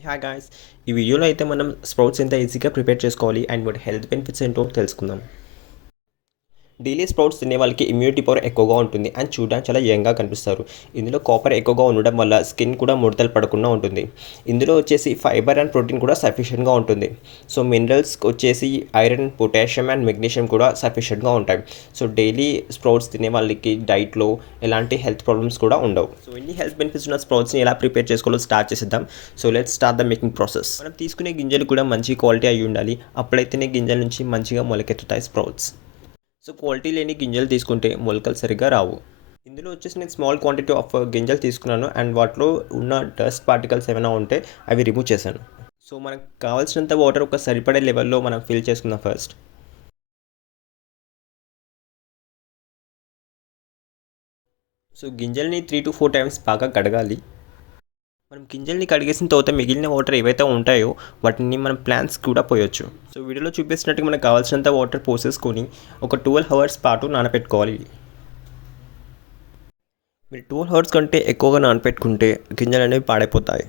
Hi guys, ఈ వీడియోలో అయితే మనం స్ప్రౌట్స్ ఎంత ఈజీగా ప్రిపేర్ చేసుకోవాలి అండ్ వాటి హెల్త్ బెనిఫిట్స్ ఏంటో తెలుసుకుందాం. డైలీ స్ప్రౌట్స్ తినే వాళ్ళకి ఇమ్యూనిటీ పవర్ ఎక్కువగా ఉంటుంది అండ్ చూడడానికి చాలా యంగ్గా కనిపిస్తారు. ఇందులో కాపర్ ఎక్కువగా ఉండడం వల్ల స్కిన్ కూడా ముడతలు పడకుండా ఉంటుంది. ఇందులో వచ్చేసి ఫైబర్ అండ్ ప్రోటీన్ కూడా సఫిషియెంట్గా ఉంటుంది. సో మినరల్స్ వచ్చేసి ఐరన్, పొటాషియం అండ్ మెగ్నీషియం కూడా సఫిషియెంట్గా ఉంటాయి. సో డైలీ స్ప్రౌట్స్ తినే వాళ్ళకి డైట్లో ఎలాంటి హెల్త్ ప్రాబ్లమ్స్ కూడా ఉండవు. సో ఇన్ని హెల్త్ బెనిఫిట్స్ ఉన్న స్ప్రౌట్స్ని ఎలా ప్రిపేర్ చేసుకోవాలో స్టార్ట్ చేసేద్దాం. So let's start the making process. మనం తీసుకునే గింజలు కూడా మంచి క్వాలిటీ అయి ఉండాలి. అప్పుడైతేనే గింజల నుంచి మంచిగా మొలకెత్తుతాయి స్ప్రౌట్స్. సో క్వాలిటీ లేని గింజలు తీసుకుంటే మొలకలు సరిగ్గా రావు. ఇందులో వచ్చేసి నేను స్మాల్ క్వాంటిటీ ఆఫ్ గింజలు తీసుకున్నాను అండ్ వాటిలో ఉన్న డస్ట్ పార్టికల్స్ ఏమైనా ఉంటే అవి రిమూవ్ చేశాను. సో మనకు కావాల్సినంత వాటర్ ఒక సరిపడే లెవెల్లో మనం ఫిల్ చేసుకుందాం ఫస్ట్. సో గింజల్ని 3 to 4 టైమ్స్ బాగా కడగాలి. మనం గింజల్ని కడిగేసిన తర్వాత మిగిలిన వాటర్ ఏవైతే ఉంటాయో వాటిని మనం ప్లాంట్స్ కూడా పోయొచ్చు. సో వీడియోలో చూపిస్తున్నట్టుగా మనకు కావాల్సినంత వాటర్ పోసేసుకొని ఒక 12 hours పాటు నానబెట్టుకోవాలి. మీరు 12 hours కంటే ఎక్కువగా నానబెట్టుకుంటే గింజలు అనేవి పాడైపోతాయి.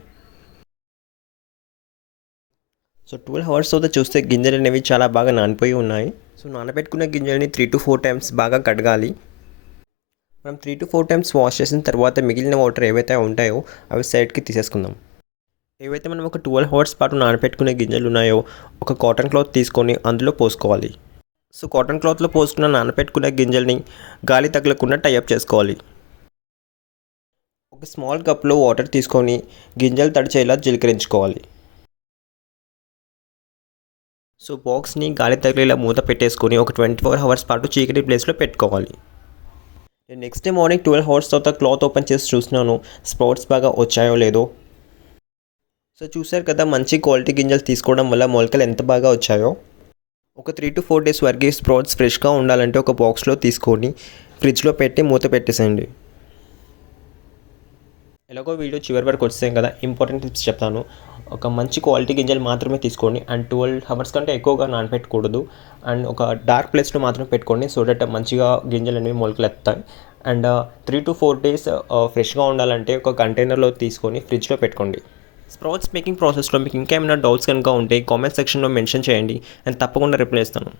సో 12 hours తర్వాత చూస్తే గింజలు అనేవి చాలా బాగా నానిపోయి ఉన్నాయి. సో నానబెట్టుకున్న గింజల్ని 3 to 4 టైమ్స్ బాగా కడగాలి. మనం 3 to 4 టైమ్స్ వాష్ చేసిన తర్వాత మిగిలిన వాటర్ ఏవైతే ఉంటాయో అవి సైడ్కి తీసేసుకుందాం. ఏవైతే మనం ఒక 12 hours పాటు నానబెట్టుకునే గింజలు ఉన్నాయో ఒక కాటన్ క్లాత్ తీసుకొని అందులో పోసుకోవాలి. సో కాటన్ క్లాత్లో పోసుకున్న నానబెట్టుకున్న గింజల్ని గాలి తగలకుండా టైఅప్ చేసుకోవాలి. ఒక స్మాల్ కప్లో వాటర్ తీసుకొని గింజలు తడిచేలా జీలకరించుకోవాలి. సో బాక్స్ని గాలి తగిలేలా మూత పెట్టేసుకొని ఒక 24 hours పాటు చీకటి ప్లేస్లో పెట్టుకోవాలి. నేను నెక్స్ట్ డే మార్నింగ్ 12 hours తర్వాత క్లాత్ ఓపెన్ చేసి చూస్తున్నాను స్ప్రౌట్స్ బాగా వచ్చాయో లేదో. సో చూసారు కదా, మంచి క్వాలిటీ గింజలు తీసుకోవడం వల్ల మొలకలు ఎంత బాగా వచ్చాయో. ఒక 3 to 4 days వరకు స్ప్రౌట్స్ ఫ్రెష్గా ఉండాలంటే ఒక బాక్స్లో తీసుకొని ఫ్రిడ్జ్లో పెట్టి మూత పెట్టేసేయండి. ఎలాగో వీడియో చివరి వరకు వచ్చేసాం కదా, ఇంపార్టెంట్ టిప్స్ చెప్తాను. ఒక మంచి క్వాలిటీ గింజలు మాత్రమే తీసుకోండి అండ్ 12 hours కంటే ఎక్కువగా నానబెట్టకూడదు. అండ్ ఒక డార్క్ ప్లేస్లో మాత్రమే పెట్టుకోండి సో దట్ మంచిగా గింజలు అనేవి మొలకలు ఎత్తాయి. అండ్ 3 to 4 days ఫ్రెష్గా ఉండాలంటే ఒక కంటైనర్లో తీసుకొని ఫ్రిడ్జ్లో పెట్టుకోండి. స్ప్రౌట్స్ మేకింగ్ ప్రాసెస్లో మీకు ఇంకా ఏమైనా డౌట్స్ కనుక ఉంటే కామెంట్ సెక్షన్లో మెన్షన్ చేయండి అండ్ తప్పకుండా రిప్లై ఇస్తాను.